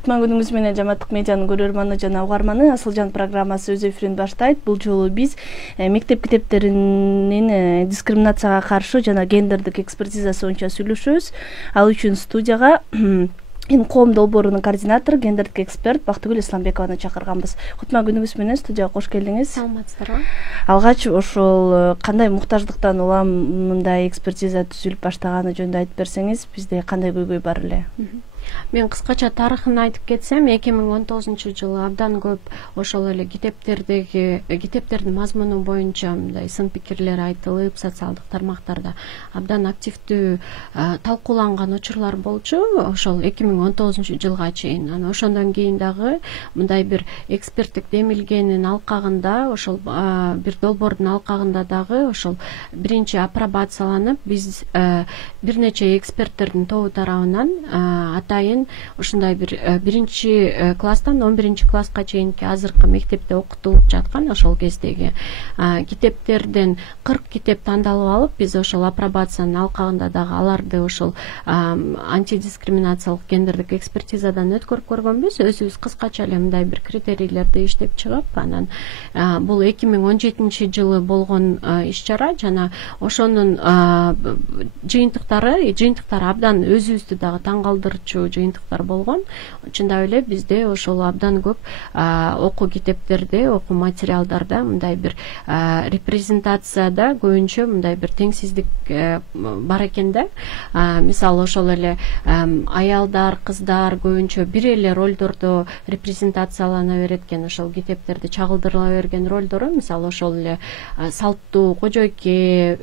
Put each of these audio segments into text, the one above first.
Кутман күнүңүз менен Жаматтык медианын көрөрманы жана угарманы. Асылжан программасы өз эфирин баштайт. Бул жолу биз мектеп китептеринин дискриминацияга каршы жана гендердик экспертизасы боюнча сүйлөшөбүз. Ал үчүн студияга Коом долбоорунун координатору, гендердик эксперт Бактыгүл Исламбекованы чакырганбыз. Кутман күнүңүз менен студияга кош келдиңиз. Саламатсыздарбы? Алгач ошол кандай муктаждыктан улам мындай экспертиза түзүлүп баштаганы жөнүндө айтып берсеңиз, бизде кандай көйгөй бар эле? Мен кыскача тарыхын айтып кетсем, 2019-жылы абдан көп ошол эле китептердин мазмуну боюнча мындай сын пикирлер айтылып, социалдык тармактарда абдан активдүү талкууланган учурлар болчу. Ошол 2019-жылга чейин. Анан ошондон кийин дагы мындай бир эксперттик демилгенин алкагында, ошол бир долбоордун алкагында дагы ошол биринчи апробацияланып, биз бир нече эксперттердин тобу тарабынан атайын ушундай бир биринчи класстан 11-класска чейинки азыркы мектепте окутулуп жаткан ошол кездеги китептерден 40 китеп тандалып алып, биз ошол апробациянын алкагында дагы аларды ошол антидискриминациялык гендердик экспертизадан өткөрүп көргөнбүз. Өзүбүз кыскача эле мындай бир критерийлерди иштеп чыгып, анан бул 2017-жылы болгон иш-чара жана ошонун жыйынтыктары абдан өзүбүздү дагы таң калтырчу жыйынтыктар болгон. Чындап эле бизде ошол абдан көп окуу китептерде, окуу материалдарда мындай бир репрезентацияда көбүнчө мындай бир теңсиздик бар экен да. Мисалы ошол эле аялдар, кыздар көбүнчө бир эле ролдордо репрезентациялана берет экен. Ошол китептерде чагылдырыла берген ролдору, мисалы ошол эле салттуу кожойке,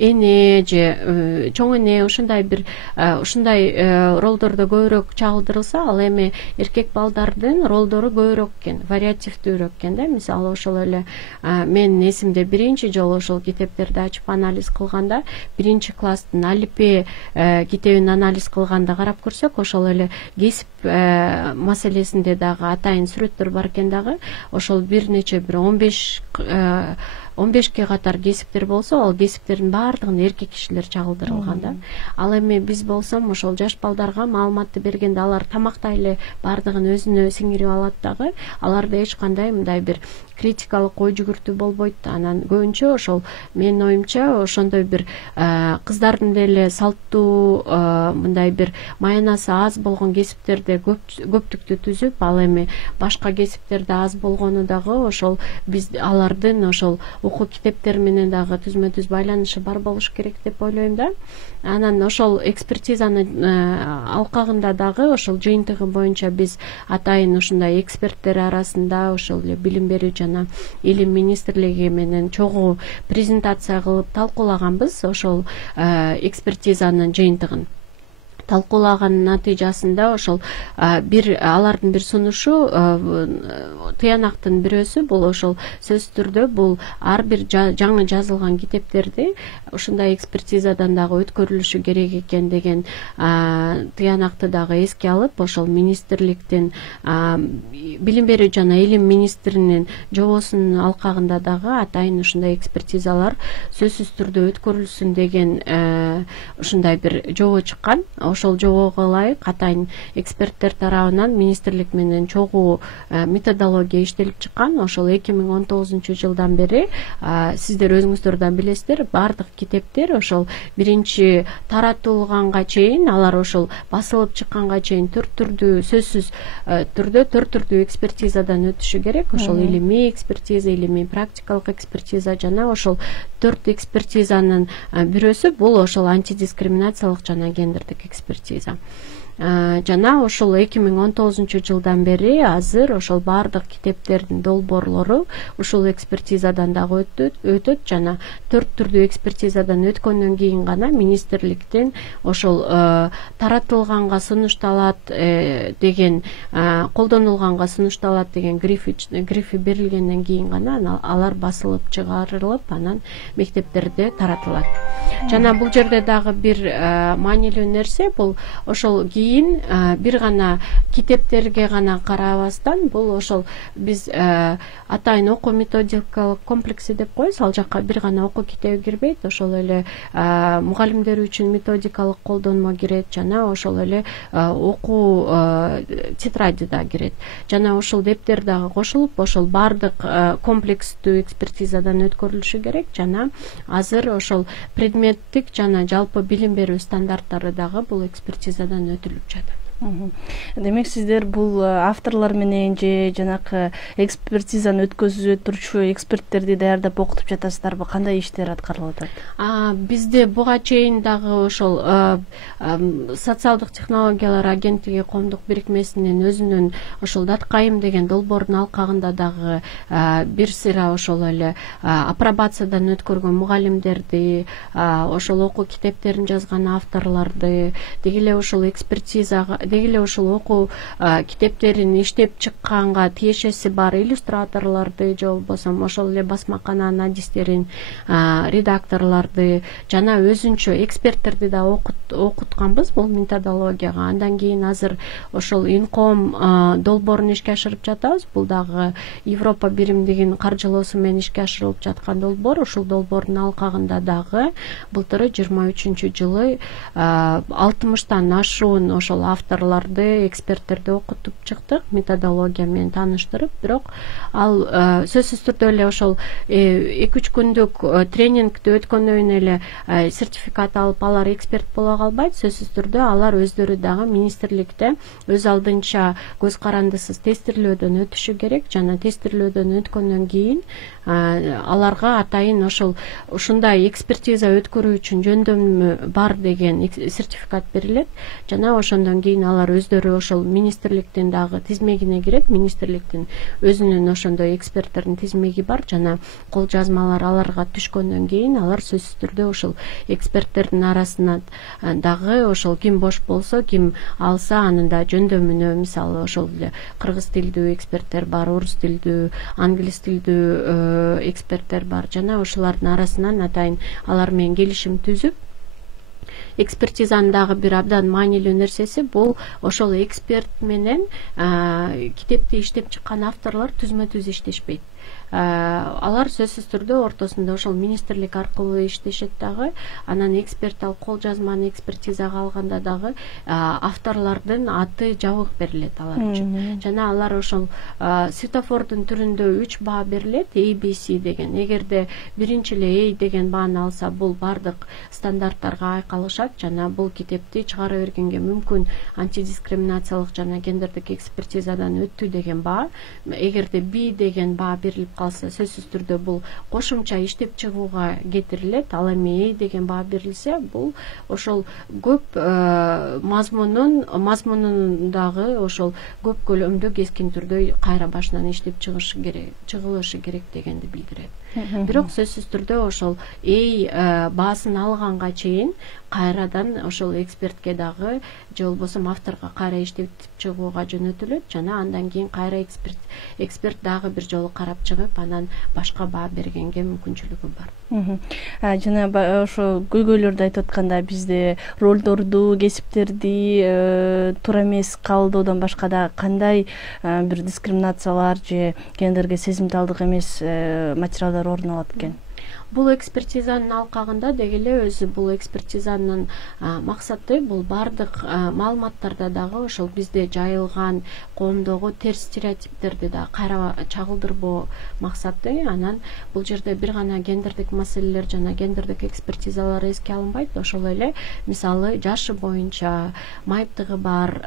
эне же чоң эне, ушундай бир ушундай ролдордо көбүрөөк чагылдырылса, ал эми эркек балдардын ролдору көбүрөөк экен, вариативдүүрөөк экен да. Мисалы ошол эле менин эсимде биринчи жолу ошол китептерди ачып анализ кылганда, 1-класстын алипе китебин анализ кылганда карап көрсөк, ошол эле кесип маселесинде дагы атайын сүрөттөр бар экен дагы. Ошол бир нече бир 15ке катар кесиптер болсо, ал кесиптердин баардыгын эркек кишилер чагылдырылган да. Ал эми биз болсом ошол жаш балдарга маалыматты бергенде алар тамактай эле баардыгын өзүнө сиңирип алат дагы. Аларда эч кандай мындай бир критикалык ой жүгүртүү болбойт. Анан көбүнчө ошол менин оюмча ошондой бир кыздардын деле салттуу мындай бир маянасы аз болгон кесиптерде көптүктү түзүп, ал эми башка кесиптерде аз болгону дагы ошол биз алардын ошол окуу китептери менен дагы түзмө-түз байланышы бар болуш керек деп ойлойм да. Анан ошол экспертизанын алкагында дагы ошол жыйынтыгы боюнча биз атайын ушундай эксперттер арасында ошол эле билим берүү жана илим министрлиги менен чогуу презентация кылып талкуулаганбыз ошол экспертизанын жыйынтыгын. Талкуулаган натыйжасында ошол алардын бир сунушу, тыянактын бирөөсү бул ошол сөзсүз түрдө бул ар бир жаңы жазылган китептерди ушундай экспертизадан дагы өткөрүлүшү керек экен деген тыянакты дагы эске алып, ошол министрликтин билим берүү жана илим министринин жобосунун алкагында дагы атайын ушундай экспертизалар сөзсүз түрдө өткөрүлсүн деген ушундай бир жобо чыккан. Ошол жобого ылайык атайын эксперттер тарабынан министрлик менен чогуу методология иштелип чыккан. Ошол 2019-жылдан бери сиздер өзүңүздөр да билесиздер, баардык китептер ошол биринчи таратылганга чейин, алар ошол басылып чыкканга чейин сөзсүз түрдө 4 түрдүү экспертизадан өтүшү керек. Ошол илимий экспертиза, илимий практикалык экспертиза жана ошол 4 экспертизанын бирөөсү бул ошол антидискриминациялык жана гендердик экспертиза. Жана ошол 2019-жылдан бери азыр ошол баардык китептердин долбоорлору ушул экспертизадан дагы өтөт жана 4 түрдүү экспертизадан өткөндөн кийин гана министрликтин ошол таратылганга сунушталат деген, колдонулганга сунушталат деген грифи берилгенден кийин гана алар басылып чыгарылып, анан мектептерде таратылат. Жана бул жерде дагы бир маанилүү нерсе бул ошол кийин бир гана китептерге гана карабастан бул ошол биз атайын окуу методикалык комплекси деп коебуз. Ал жакка бир гана окуу китеби кирбейт, ошол эле мугалимдер үчүн методикалык колдонмо кирет, жана ошол эле окуу тетради да кирет. Жана ошол дептер дагы кошулуп, ошол бардык комплекстүү экспертизадан өткөрүлүшү керек. Жана азыр ошол предметтик жана жалпы билим берүү стандарттары дагы бул экспертизадан өтүлүп жатат. Демек сиздер бул авторлор менен же жанакы экспертизаны өткөзүп турчу эксперттерди даярдап окутуп жатасыздарбы? Кандай иштер аткарылып атат? Бизде буга чейин дагы ошол социалдык технологиялар агенттиги коомдук бирикмесинин өзүнүн ошол Даткайым деген долбоордун алкагында дагы бир сыйра ошол эле апробациядан өткөргөн мугалимдерди, ошол окуу китептерин жазган авторлорду, деги эле ошол экспертизага, деги эле ошол окуу китептерин иштеп чыкканга тиешеси бар иллюстраторлорду же болбосо ошол эле басмакананын адистерин, редакторлорду жана өзүнчө эксперттерди да окутканбыз бул методологияга. Андан кийин азыр ошол Инком долбоорун ишке ашырып жатабыз. Бул дагы Европа биримдигинин каржылоосу менен ишке ашырылып жаткан долбоор. Ошол долбоордун алкагында дагы былтыры 23-жылы 60тан ашуун ошол авторлорду, эксперттерди окутуп чыктык, методология менен тааныштырып. Бирок ал сөзсүз түрдө эле ошол 2-3 күндүк тренингди өткөндөн кийин эле сертификат алып алар эксперт боло калбайт. Сөзсүз түрдө алар өздөрү дагы министрликте өз алдынча көз карандысыз тестирлөөдөн өтүшү керек. Жана тестирлөөдөн өткөндөн кийин аларга атайын ушундай экспертиза өткөрүү үчүн жөндөмү бар деген сертификат берилет. Жана ошондон кийин алар өздөрү ошол министрликтин дагы тизмегине кирет. Министрликтин өзүнүн ошондой эксперттердин тизмеги бар. Жана кол жазмалар аларга түшкөндөн кийин алар сөзсүз түрдө ошол эксперттердин арасынан дагы ошол ким бош болсо, ким алса анын да жөндөмүнө, мисалы ошол эле кыргыз тилдүү эксперттер бар, орус тилдүү, англис тилдүү эксперттер бар. Жана ошолордун арасынан атайын алар менен келишим түзүп, экспертизанын дагы бир абдан маанилүү нерсеси бул ошол эксперт менен китепти иштеп чыккан авторлор түзмө-түз иштешпейт. Алар сөзсүз түрдө ортосунда ошол министрлик аркылуу иштешет дагы. Анан эксперт ал кол жазманы экспертизага алганда дагы авторлордун аты жабык берилет алар үчүн. Жана алар ошол светофордун түрүндө 3 баа берилет, ABC деген. Эгерде биринчи эле A деген бааны алса, бул бардык стандарттарга айкалышат. Жана бул китепти чыгара бергенге мүмкүн антидискриминациялык жана гендердик экспертизадан өттү деген баа. Эгерде B деген баа берилип калса, сөзсүз түрдө бул кошумча иштеп чыгууга кетирилет. Ал эми деген баа берилсе, бул ошол көп мазмунун дагы ошол көп көлөмдө кескин түрдө кайра башынан иштеп чыгылышы керек дегенди билдирет. Бирок сөзсүз түрдө ошол баасын алганга чейин кайрадан ошол экспертке дагы же болбосо авторго кайра иштеп чыгууга жөнөтүлөт. Жана андан кийин кайра эксперт дагы бир жолу карап чыгып, анан башка баа бергенге мүмкүнчүлүгү бар. Жана ошо көйгөйлөрдү айтып атканда бизде ролдорду, кесиптерди туура эмес кабылдоодон башка да кандай бир дискриминациялар же гендерге сезимталдык эмес материалдар орун алат экен? Бул экспертизанын алкагында деги эле өзү бул экспертизанын максаты бул бардык маалыматтарда дагы ошол бизде жайылган коомдогу терс стереотиптерди да кайра чагылдырбоо максаты. Анан бул жерде бир гана гендердик маселелер жана гендердик экспертизалар эске алынбайт. Ошол эле мисалы жашы боюнча майыптыгы бар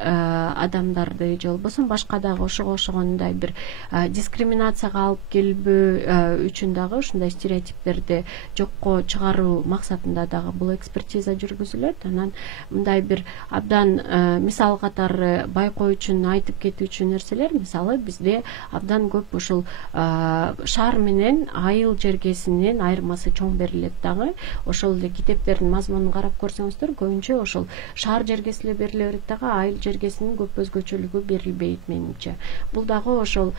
адамдарды же болбосо башка дагы ошого окшогондой бир дискриминацияга алып келбөө үчүн дагы ушундай стереотиптерди жокко чыгаруу максатында дагы бул экспертиза жүргүзүлөт. Анан мындай бир абдан мисал катары байкоо үчүн айтып кетүүчү нерселер, мисалы бизде абдан көп ушул шаар менен айыл жергесинин айырмасы чоң берилет дагы. Ошол эле китептердин мазмунун карап көрсөңүздөр, көбүнчө ошол шаар жергеси эле бериле берет дагы, айыл жергесинин көп өзгөчөлүгү берилбейт менимче. Бул дагы ошол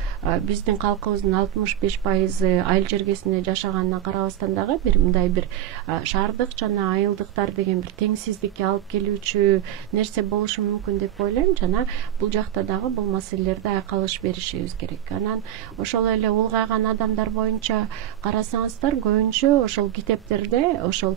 биздин калкыбыздын 65% айыл жергесинде жашаганына карабастан дагы бир мындай бир шаардык жана айылдыктар деген бир теңсиздикке алып келүүчү нерсе болушу мүмкүн деп ойлойм. Жана бул жакта дагы бул маселелерди айкалыш беришибиз керек. Анан ошол эле улгайган адамдар боюнча карасаңыздар, көбүнчө ошол китептерде ошол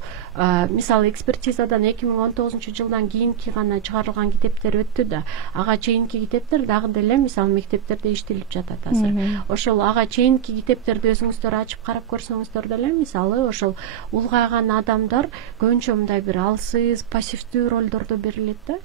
мисалы экспертизадан 2019 жылдан кийинки гана чыгарылган китептер өттү да, ага чейинки китептер дагы деле мисалы мектептерде иштелип жатат азыр. Ошол ага чейинки китептерди өзүңүздөр ачып карап көрсөңүздөр деле мисалы ошол улгайган адамдар көбүнчө мындай бир алсыз, пассивдүү ролдордо берилет да.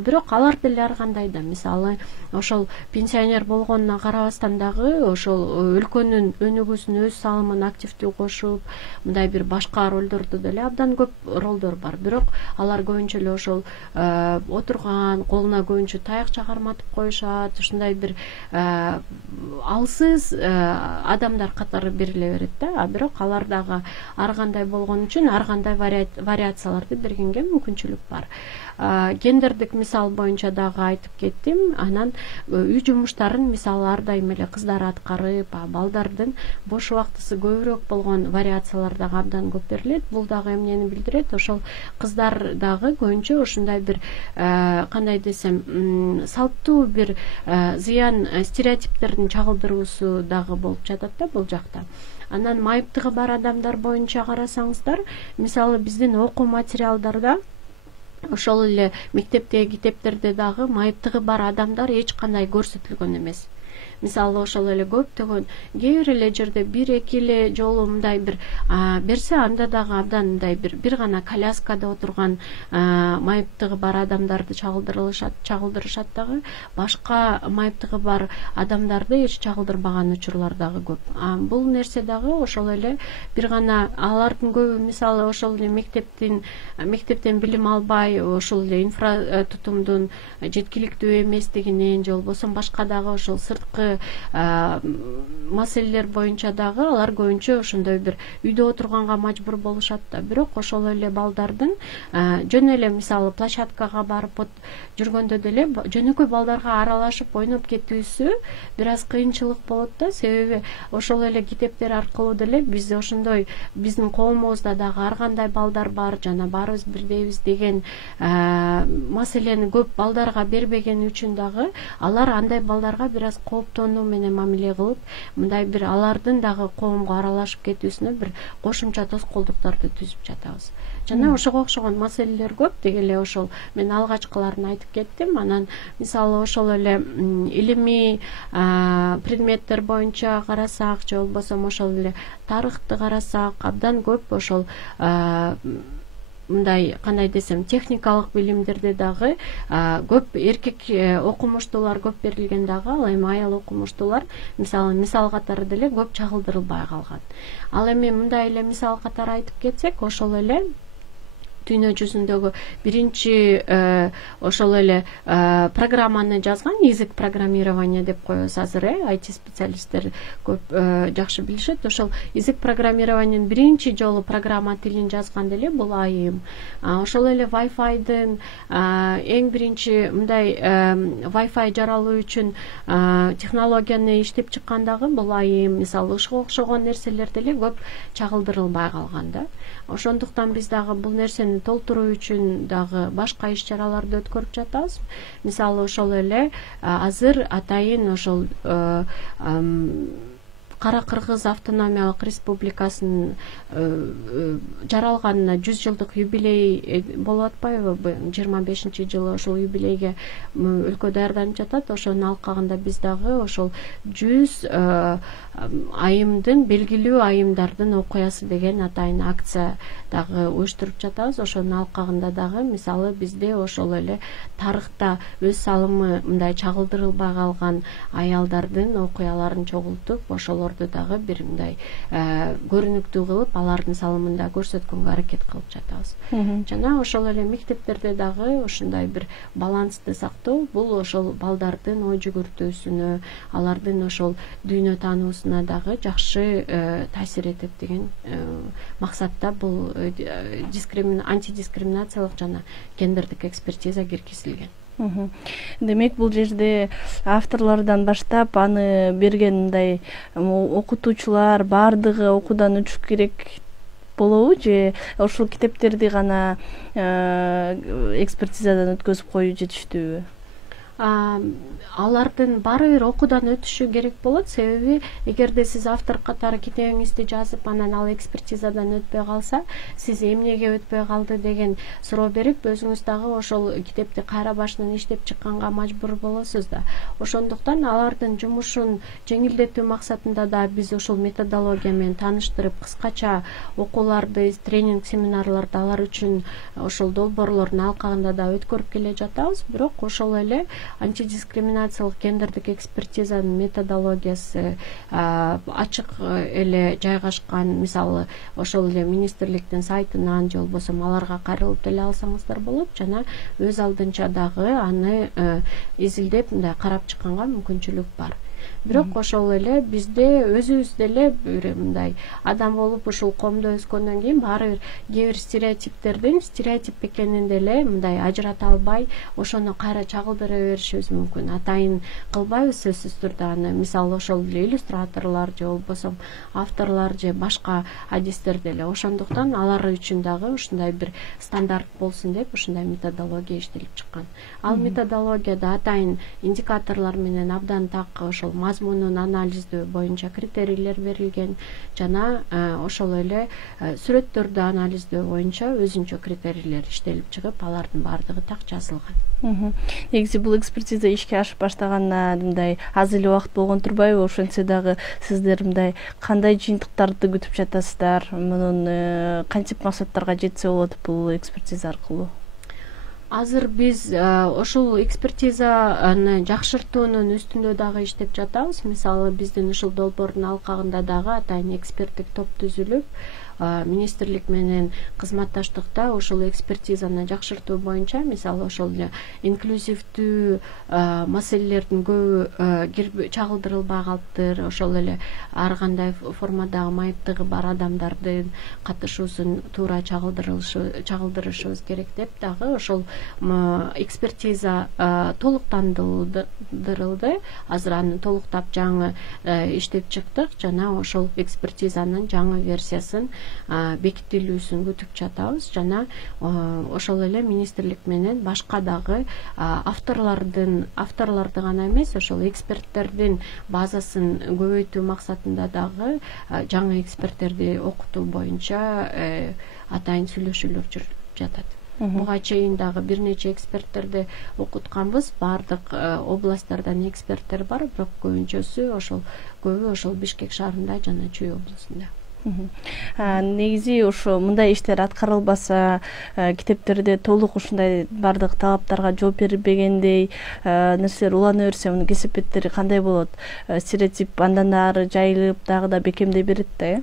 Бирок алар деле ар кандай да мисалы ошол пенсионер болгонуна карабастан дагы ошол өлкөнүн өнүгүүсүнө өз салымын активдүү кошуп, мындай бир башка ролдордо деле абдан көп ролдор бар. Бирок алар көбүнчө эле ошол отурган, колуна көбүнчө таяк чагарматып коюшат, ушундай бир алсыз адамдар катары бериле берет да. Бирок алар дагы ар кандай болгон үчүн ар кандай вариацияларды бергенге мүмкүнчүлүк бар. Гендердик мисал боюнча дагы айтып кеттим. Анан үй жумуштарын мисалы ар дайым эле кыздар аткарып, балдардын бош убактысы көбүрөөк болгон вариациялар дагы абдан көп берилет. Бул дагы эмнени билдирет? Ошол кыздар дагы көбүнчө ушундай бир кандай десем, салттуу бир зыян стереотиптердин чагылдыруусу дагы болуп жатат да бул жакта. Анан майыптыгы бар адамдар боюнча карасаңыздар, мисалы биздин окуу материалдарда ошол эле мектептеги китептерде дагы майыптыгы бар адамдар эч кандай көрсөтүлгөн эмес. Мисалы ошол эле көптөгөн кээ бир эле жерде 1-2 эле жолу мындай бир берсе, анда дагы абдан мындай бир гана коляскада отурган майыптыгы бар адамдарды чагылдырышат дагы, башка майыптыгы бар адамдарды эч чагылдырбаган учурлар дагы көп. Бул нерсе дагы ошол эле бир гана алардын көбү мисалы ошол эле мектептен билим албай, ошол эле инфра тутумдун жеткиликтүү эместигинен же болбосо башка дагы ошол сырткы маселелер боюнча дагы алар көбүнчө ошондой бир үйдө отурганга мажбур болушат да. Бирок ошол эле балдардын жөн эле мисалы площадкага барып жүргөндө деле жөнөкөй балдарга аралашып ойноп кетүүсү бир аз кыйынчылык болот да. Себеби ошол эле китептер аркылуу деле биз ошондой биздин коомубузда дагы ар кандай балдар бар, жана баарыбыз бирдейбиз деген маселени көп балдарга бербеген үчүн дагы алар андай балдарга бир аз кооптонуу менен мамиле кылып, мындай бир алардын дагы коомго аралашып кетүүсүнө бир кошумча тоскоолдуктарды түзүп жатабыз. Жана ошого окшогон маселелер көп. Деги эле ошол мен алгачкыларын айтып кеттим. Анан мисалы ошол эле илимий предметтер боюнча карасак, же болбосо ошол эле тарыхты карасак, абдан көп ошол мындай кандай десем, техникалык билимдерде дагы көп эркек окумуштуулар көп берилген дагы, ал эми аял окумуштуулар мисал катары деле көп чагылдырылбай калган. Ал эми мындай эле мисал катары айтып кетсек, ошол эле дүйнө жүзүндөгү биринчи ошол эле программаны жазган, язык программирования деп коебуз азыр, IT специалисттер көп жакшы билишет. Ошол язык программированиянын биринчи жолу программа тилин жазган деле бул айым. Ошол эле Wi-Fi'дын эң биринчи мындай Wi-Fi жаралуу үчүн технологияны иштеп чыккандагы бул айым. Мисалы ушуга окшогон нерселер деле көп чагылдырылбай калган да. Ошондуктан биз дагы бул нерсени толтуруу үчүн дагы башка иш-чараларды өткөрүп жатабыз. Мисалы ошол эле азыр атайын ошол Кара Кыргыз автономиялык республикасынын жаралганына 100 жылдык юбилей болуп атпайбы? 25-жылы ошол юбилейге өлкө даярданып жатат. Ошонун алкагында биз дагы ошол 100 айымдын, белгилүү айымдардын окуясы деген атайын акция дагы уюштуруп жатабыз. Ошонун алкагында дагы мисалы бизде ошол эле тарыхта өз салымы мындай чагылдырылбай калган аялдардын окуяларын чогултуп, ошолорду дагы бир мындай көрүнүктүү кылып, алардын салымын да көрсөткөнгө аракет кылып жатабыз. Жана ошол эле мектептерде дагы ушундай бир балансты сактоо, бул ошол балдардын ой жүгүртүүсүнө, алардын ошол дүйнө таануусуна дагы жакшы таасир этет деген максатта бул антидискриминациялык жана гендердик экспертиза киргизилген. Демек бул жерде авторлордон баштап аны берген мындай окутуучулар баардыгы окуудан өтүш керек болобу же ошол китептерди гана экспертизадан өткөзүп коюу жетиштүүбү? Алардын баары бир окуудан өтүшү керек болот, себеби эгерде сиз автор катары китебиңизди жазып, анан ал экспертизадан өтпөй калса, сиз эмнеге өтпөй калды деген суроо берип, өзүңүз дагы ошол китепти кайра башынан иштеп чыкканга мажбур болосуз да. Ошондуктан алардын жумушун жеңилдетүү максатында да биз ошол методология менен тааныштырып, кыскача окууларды, тренинг семинарларды алар үчүн ошол долбоорлордун алкагында да өткөрүп келе жатабыз. Бирок ошол эле антидискриминациялык гендердик экспертизанын методологиясы ачык эле жайгашкан, мисалы ошол эле министрликтин сайтынан же болбосо аларга кайрылып деле алсаңыздар болот, жана өз алдынча дагы аны изилдеп мындай карап чыкканга мүмкүнчүлүк бар. Бирок ошол эле бизде өзүбүз деле бир мындай адам болуп ушул коомдо өскөндөн кийин баары бир кээ бир стереотиптердин стереотип экенин деле мындай ажырата албай, ошону кайра чагылдыра беришибиз мүмкүн. Атайын кылбайбыз сөзсүз турда аны. Мисалы ошол эле иллюстраторлор же болбосо авторлор же башка адистер деле. Ошондуктан алар үчүн дагы ушундай бир стандарт болсун деп ушундай методология иштелип чыккан. Ал методологияда атайын индикаторлор менен абдан так ошол мазмунун анализдөө боюнча критерийлер берилген, жана ошол эле сүрөттөрдү анализдөө боюнча өзүнчө критерийлер иштелип чыгып, алардын баардыгы так жазылган. Негизи бул экспертиза ишке ашып баштаганына мындай аз эле убакыт болгон турбайбы? Ошентсе дагы сиздер мындай кандай жыйынтыктарды күтүп жатасыздар? Мунун кантип максаттарга жетсе болот бул экспертиза аркылуу? Азыр биз ошол экспертизаны жакшыртуунун үстүндө дагы иштеп жатабыз. Мисалы биздин ушул долбоордун алкагында дагы атайын эксперттик топ түзүлүп, министрлик менен кызматташтыкта ошол экспертизаны жакшыртуу боюнча, мисалы ошол инклюзивдүү маселелердин көбү чагылдырылбай калыптыр. Ошол эле ар кандай формадагы майыптыгы бар адамдардын катышуусун туура чагылдырышыбыз керек деп дагы ошол экспертиза толуктандырылды. Азыр аны толуктап жаңы иштеп чыктык, жана ошол экспертизанын жаңы версиясын бекитилүүсүн күтүп жатабыз, жана ошол эле министрлик менен башка дагы авторлорду гана эмес, ошол эксперттердин базасын көбөйтүү максатында дагы жаңы эксперттерди окутуу боюнча атайын сүйлөшүүлөр жүрүп жатат. Буга чейин дагы бир нече эксперттерди окутканбыз. Бардык областтардан эксперттер бар, бирок көбү ошол Бишкек шаарында жана Чүй облусунда. Негизи ошо мындай иштер аткарылбаса, китептерде толук ушундай бардык талаптарга жооп берилбегендей нерселер улана берсе, мунун кесепеттери кандай болот? Стереотип андан ары жайылып дагы да бекемдей берет да, э?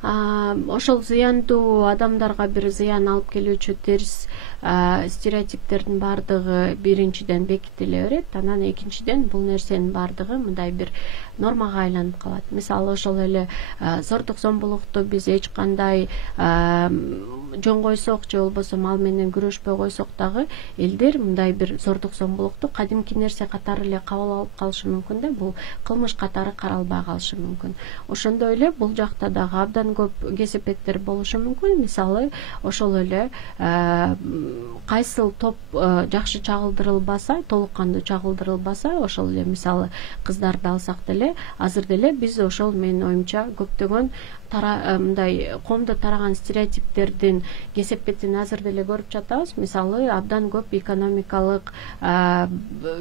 Ошол зыяндуу адамдарга бир зыян алып келүүчү терс стереотиптердин баардыгы биринчиден бекитиле берет, анан экинчиден бул нерсенин баардыгы мындай бир нормага айланып калат. Мисалы ошол эле зордук зомбулукту биз эч кандай жөн койсок же болбосо ал менен күрөшпөй койсок дагы элдер мындай бир зордук зомбулукту кадимки нерсе катары эле кабыл алып калышы мүмкүн да, бул кылмыш катары каралбай калышы мүмкүн. Ошондой эле бул жакта дагы абдан көп кесепеттер болушу мүмкүн. Мисалы ошол эле кайсыл топ жакшы чагылдырылбаса, толук кандуу чагылдырылбаса, ошол эле мисалы кыздарды алсак деле, азыр деле биз ошол менин оюмча көптөгөн мындай коомдо тараган стереотиптердин кесепетин азыр деле көрүп жатабыз. Мисалы абдан көп экономикалык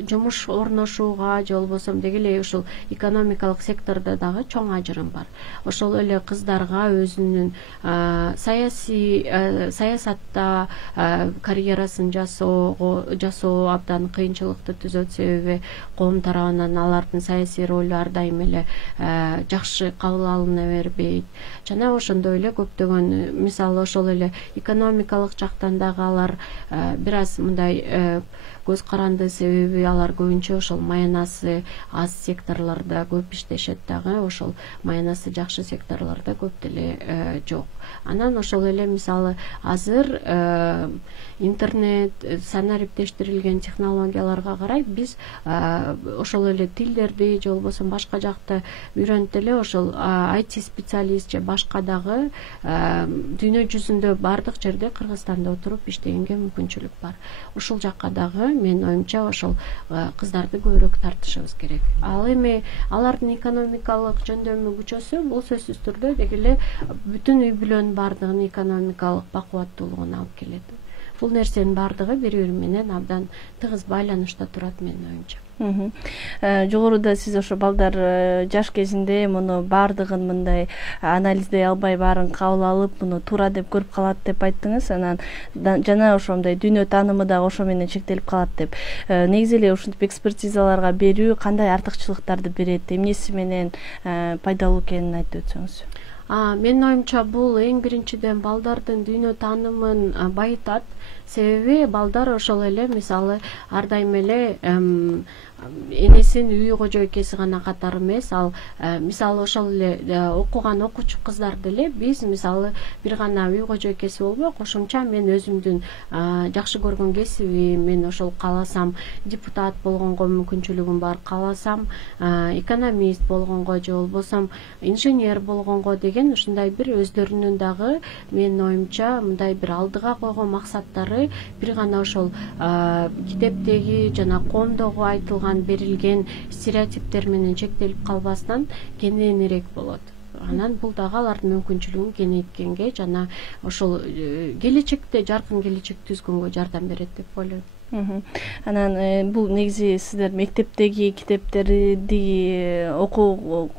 жумуш орношууга же болбосо деги эле ушул экономикалык сектордо дагы чоң ажырым бар. Ошол эле кыздарга өзүнүн саясатта карьерасын жасоо абдан кыйынчылыкты түзөт, себеби коом тарабынан алардын саясий ролу ар дайым эле жакшы кабыл алына бербейт. Жана ошондой эле көптөгөн, мисалы ошол эле экономикалык жактан дагы алар бир аз мындай көз каранды, себеби алар көбүнчө ошол маянасы аз секторлордо көп иштешет дагы, ошол маянасы жакшы секторлордо көп деле жок. Анан ошол эле мисалы азыр интернет, санариптештирилген технологияларга карай биз ошол эле тилдерди же болбосо башка жакта үйрөнүп эле ошол IT специалист же башка дагы дүйнө жүзүндө бардык жерде Кыргызстанда отуруп иштегенге мүмкүнчүлүк бар. Ушул жакка дагы менин оюмча ошол кыздарды көбүрөөк тартышыбыз керек. Ал эми алардын экономикалык жөндөмү күчөсө, бул сөзсүз түрдө деги эле бүтүн үй бүлөнүн бардыгын экономикалык бакубаттуулугуна алып келет. Бул нерсенин бардыгы бири-бири менен абдан тыгыз байланышта турат менин оюмча. Жогоруда сиз ошо балдар жаш кезинде муну бардыгын мындай анализдей албай баарын кабыл алып, муну туура деп көрүп калат деп айттыңыз. Анан жана ошондой дүйнө таанымы дагы ошо менен чектелип калат деп. Негизи эле ушинтип экспертизаларга берүү кандай артыкчылыктарды берет, эмнеси менен пайдалуу экенин айтып өтсөңүз. Менин оюмча бул эң биринчиден балдардын дүйнө таанымын байытат. Себеби балдар ошол эле мисалы ар дайым эле энесин үй кожойкеси гана катары эмес, ал мисалы ошол эле окуган окуучу кыздар деле биз мисалы бир гана үй кожойкеси болбой, кошумча мен өзүмдүн жакшы көргөн кесибим, мен ошол кааласам депутат болгонго мүмкүнчүлүгүм бар, кааласам экономист болгонго же болбосо инженер болгонго деген ушундай бир өздөрүнүн дагы менин оюмча мындай бир алдыга койгон максаттары бир гана ошол китептеги жана коомдогу айтылган берилген стереотиптер менен чектелип калбастан кененирээк болот. Анан бул дагы алардын мүмкүнчүлүгүн кеңейткенге жана ошол келечекте жаркын келечек түзгөнгө жардам берет деп ойлойм. Анан бул негизи сиздер мектептеги китептерди окуу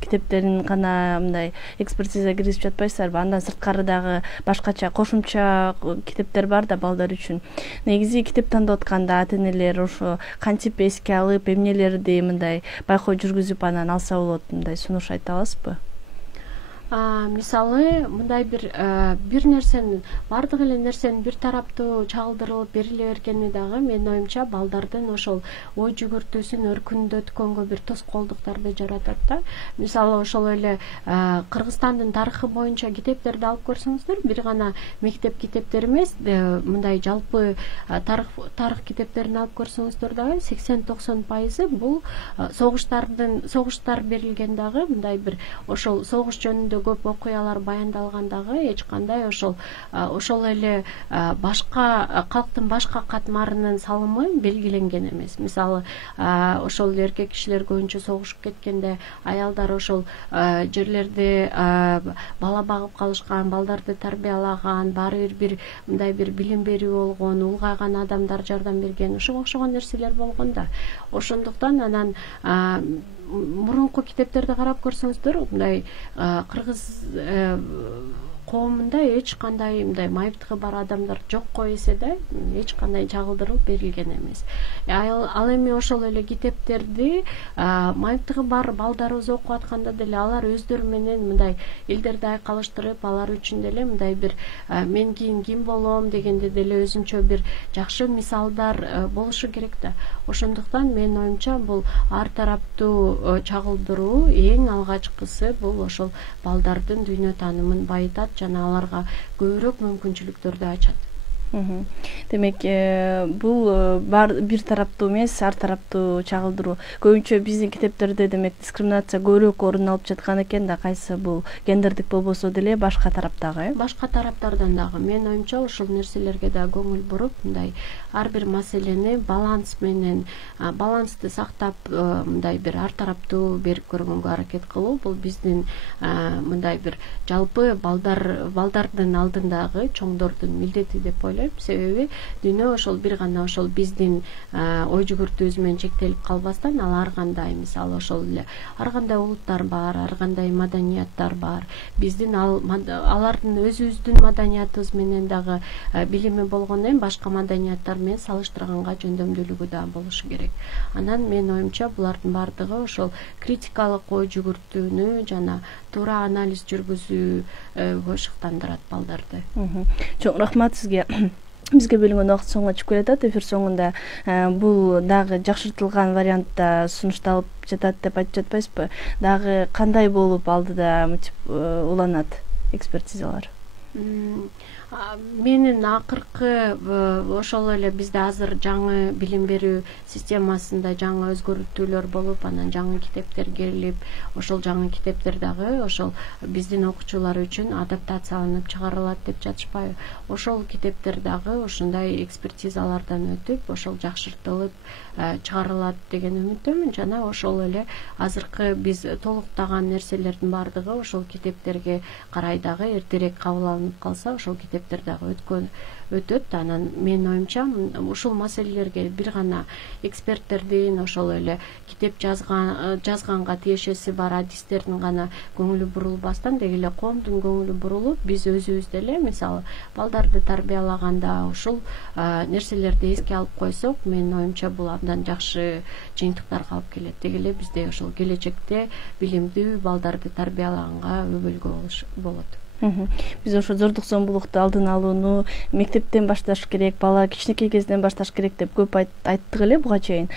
китептерин гана мындай экспертиза киргизип жатпайсыздарбы? Андан сырткары дагы башкача кошумча китептер бар да балдар үчүн. Негизи китеп тандап атканда ата-энелер ошо кантип эске алып, эмнелерди мындай байкоо жүргүзүп анан алса болот, мындай сунуш айта аласызбы? Мисалы мындай бир нерсенин бардык эле нерсенин бир тараптуу чагылдырылып бериле бергени дагы менин оюмча балдардын ошол ой жүгүртүүсүн өркүндөткөнгө бир тоскоолдуктарды жаратат да. Мисалы ошол эле Кыргызстандын тарыхы боюнча китептерди алып көрсөңүздөр, бир гана мектеп китептери эмес, мындай жалпы тарых китептерин алып көрсөңүздөр дагы 80-90% бул согуштар берилген дагы мындай бир ошол согуш жөнүндө көп окуялар баяндалгандагы эч кандай ошол эле башка калктын башка катмарынын салымы белгиленген эмес. Мисалы ошол эркек кишилер көбүнчө согушуп кеткенде аялдар ошол жерлерде бала багып калышкан, балдарды тарбиялаган, баары бир мындай бир билим берүү болгон, улгайган адамдар жардам берген, ошого окшогон нерселер болгон да. Ошондуктан анан мурунку китептерди карап көрсөңүздөр, мындай кыргыз коомунда эч кандай мындай майыптыгы бар адамдар жокко эсе да эч кандай чагылдырылып берилген эмес. Ал эми ошол эле китептерди майыптыгы бар балдарыбыз окуп атканда деле алар өздөрү менен мындай элдерди айкалыштырып, алар үчүн деле мындай бир мен кийин ким болом дегенде деле өзүнчө бир жакшы мисалдар болушу керек да. Ошондуктан менин оюмча бул ар тараптуу чагылдыруу эң алгачкысы бул ошол балдардын дүйнө таанымын байытат жана аларга көбүрөөк мүмкүнчүлүктөрдү ачат. Демек, бул бир тараптуу эмес, ар тараптуу чагылдыруу. Көбүнчө биздин китептерде демек дискриминация көбүрөөк орун алып жаткан экен да, кайсы бул гендердик болбосо деле башка тараптагы, башка тараптардан дагы. Менин оюмча ошол нерселерге да көңүл буруп, мындай ар бир маселени баланс менен балансты сактап, мындай бир ар тараптуу берип көргөнгө аракет кылуу бул биздин мындай бир жалпы балдардын алдындагы чоңдордун милдети деп ойлойм. Себеби дүйнө ошол бир гана ошол биздин ой жүгүртүүбүз менен чектелип калбастан, ал ар кандай мисалы ошол эле ар кандай улуттар бар, ар кандай маданияттар бар. Биздин алардын өзүбүздүн маданиятыбыз менен дагы билими болгондон кийин башка маданияттар менен салыштырганга жөндөмдүүлүгү да болушу керек. Анан менин оюмча булардын бардыгы ошол критикалык ой жүгүртүүнү жана туура анализ жүргүзүүгө шыктандырат балдарды. Чоң рахмат сизге. Бизге бөлүнгөн убакыт соңуна чыгып келатат. Эфир соңунда бул дагы жакшыртылган вариантта сунушталып жатат деп айтып жатпайсызбы? Дагы кандай болуп алдыда уланат экспертизалар? Менин акыркы ошол эле бизде азыр жаңы билим берүү системасында жаңы өзгөртүүлөр болуп, анан жаңы китептер келип, ошол жаңы китептер дагы ошол биздин окуучулар үчүн адаптацияланып чыгарылат деп жатышпайбы? Ошол китептер дагы ушундай экспертизалардан өтүп, ошол жакшыртылып чыгарылат деген үмүттөмүн. Жана ошол эле азыркы биз толуктаган нерселердин баардыгы ошол китептерге карай дагы эртерээк кабыл алынып калса, ошол китептер дагы өтөт. Анан менин оюмча ушул маселелерге бир гана эксперттердин, ошол эле китеп жазганга тиешеси бар адистердин гана көңүлү бурулбастан, деги эле коомдун көңүлү бурулуп, биз өзүбүз деле мисалы балдарды тарбиялаганда ушул нерселерди эске алып койсок, менин оюмча бул абдан жакшы жыйынтыктарга алып келет. Деги эле бизде ошол келечекте билимдүү балдарды тарбиялаганга өбөлгө болот. Биз ошо зордук зомбулукту алдын алууну мектептен башташ керек, бала кичинекей кезинен башташ керек деп көп айттык эле буга чейин.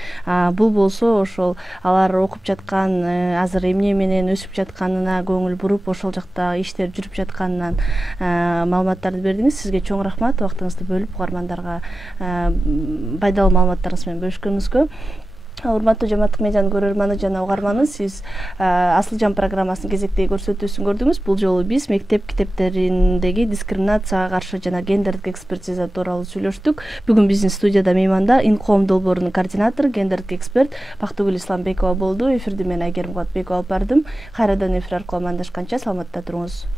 Бул болсо ошол алар окуп жаткан, азыр эмне менен өсүп жатканына көңүл буруп, ошол жакта иштер жүрүп жатканынан маалыматтарды бердиңиз. Сизге чоң рахмат, убактыңызды бөлүп угармандарга пайдалуу маалыматтарыңыз менен бөлүшкөнүңүзгө. Урматтуу Жамааттык медианын көрөрманы жана угарманы, сиз Асылжан программасынын кезектеги көрсөтүүсүн көрдүңүз. Бул жолу биз мектеп китептериндеги дискриминацияга каршы жана гендердик экспертиза тууралуу сүйлөштүк. Бүгүн биздин студияда мейманда Инкоом долбоорунун координатору, гендердик эксперт Бактыгүл Исламбекова болду. Эфирди мен Айгерим Кубатбекова алып бардым. Кайрадан эфир аркылуу амандашканча саламатта туруңуз.